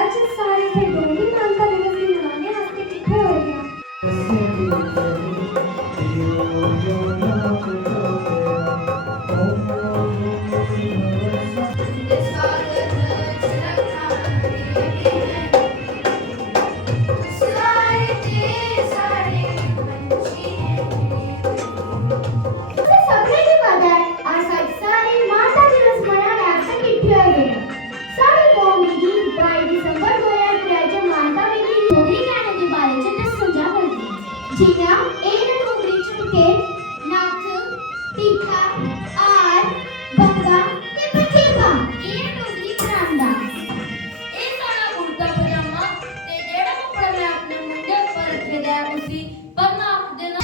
आज सारे थे डोंगी मानता दिवस की मनाने वास्ते इकट्ठे हो गया। सबने भी पता है आज सारे माता दिवस मनाने वास्ते इकट्ठे हो गए। सारी कौम की 22 दिसंबर 2003 च माता मेरी डोगरी गाने के बारे च दस्सण जा करदी जियां एह् डोगरी च के नत्थ टीका आर बंगा ते पचेगा एह् डोगरी करांदा ਇਹ ਸਾਡਾ ਕੁੜਤਾ ਪਜਾਮਾ ਤੇ ਜਿਹੜਾ ਕੱਪੜਾ ਮੈਂ ਆਪਣੇ ਮੁੰਡੇ ਉੱਪਰ ਰੱਖੇ ਦਾ ਉਸੀ ਪਰ ਨਾ ਆਖਦੇ ਨਾ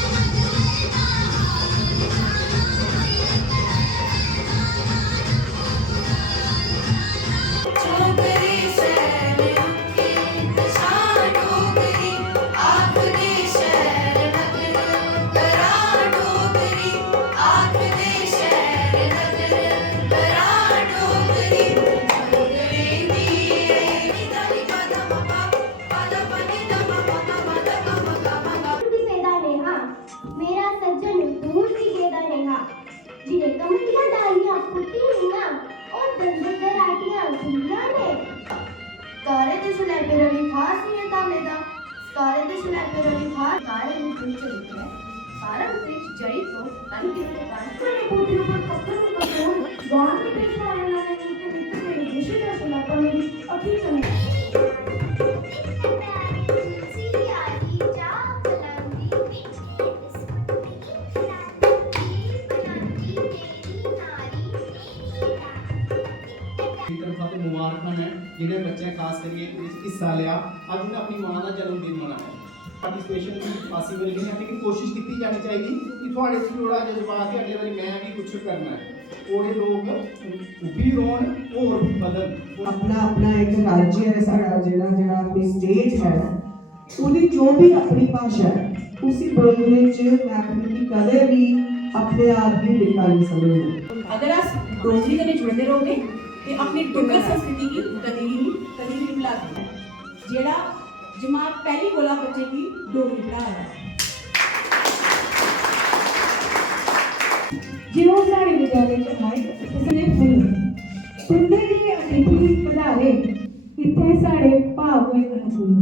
मेरा सज्जन दूर सी गेदा नेहा जिने कमलियां डालियां फुटी हुईयां और दंदल दराटियां खुलियां ने ਤਾਰੇ ਦੇ ਸੁਨਹਿਰੇ ਰਵੀ ਖਾਸ ਨਹੀਂ ਤਾਲੇ ਦਾ ਤਾਰੇ ਦੇ ਸੁਨਹਿਰੇ ਰਵੀ ਖਾਸ ਤਾਰੇ ਦੇ ਵਿੱਚ ਲਿਖਿਆ ਸਾਰਾ ਵਿੱਚ ਜੜੀ ਤੋਂ ਤਨ ਕੇ ਦੁਕਾਨ कोने बूटी ऊपर पत्थर को गांव में पेश आने वाले नीचे मित्र मेरी दिशा का सुना पर मेरी अखी कने ਦੀ ਤਰਫੋਂ ਤੇ ਮੁਬਾਰਕਾਂ ਹੈ ਜਿਹੜੇ ਬੱਚੇ ਖਾਸ ਕਰਕੇ ਇਸ ਵਿੱਚ ਹਿੱਸਾ ਲਿਆ ਅੱਜ ਉਹਨੇ ਆਪਣੀ ਮਾਂ ਦਾ ਜਨਮ ਦਿਨ ਮਨਾਇਆ ਪਾਰਟਿਸਿਪੇਸ਼ਨ ਪੋਸੀਬਲ ਨਹੀਂ ਹੈ ਲੇਕਿਨ ਕੋਸ਼ਿਸ਼ ਕੀਤੀ ਜਾਣੀ ਚਾਹੀਦੀ ਕਿ ਤੁਹਾਡੇ ਚ ਥੋੜਾ ਜਜ਼ਬਾਤ ਹੈ ਅਗਲੇ ਵਾਰੀ ਮੈਂ ਵੀ ਕੁਝ ਕਰਨਾ ਹੈ ਉਹਦੇ ਲੋਕ ਵੀ ਰੋਣ ਹੋਰ ਵੀ ਬਦਲ अपना अपना एक राज्य है साड़ा जेड़ा जेड़ा अपनी स्टेट है ਉਹਦੀ ਜੋ ਵੀ ਆਪਣੀ ਭਾਸ਼ਾ ਹੈ ਉਸੇ ਬੋਲਣੇ ਚ मैं अपनी की कदे भी अपने आप ही लिखा नहीं समझूं अगर आप डोगरी कने जुड़ते रहोगे तो अपनी डुग्गर संस्कृति की कभी भी भुला देना जेड़ा जमात पहली बोला बच्चे की डोगरी पढ़ा रहा है जिन्हों सारे विद्यालय च आए उसने फुल फुल्ले दी अतिथि पधारे इत्थे साढ़े भाव होए अनुकूल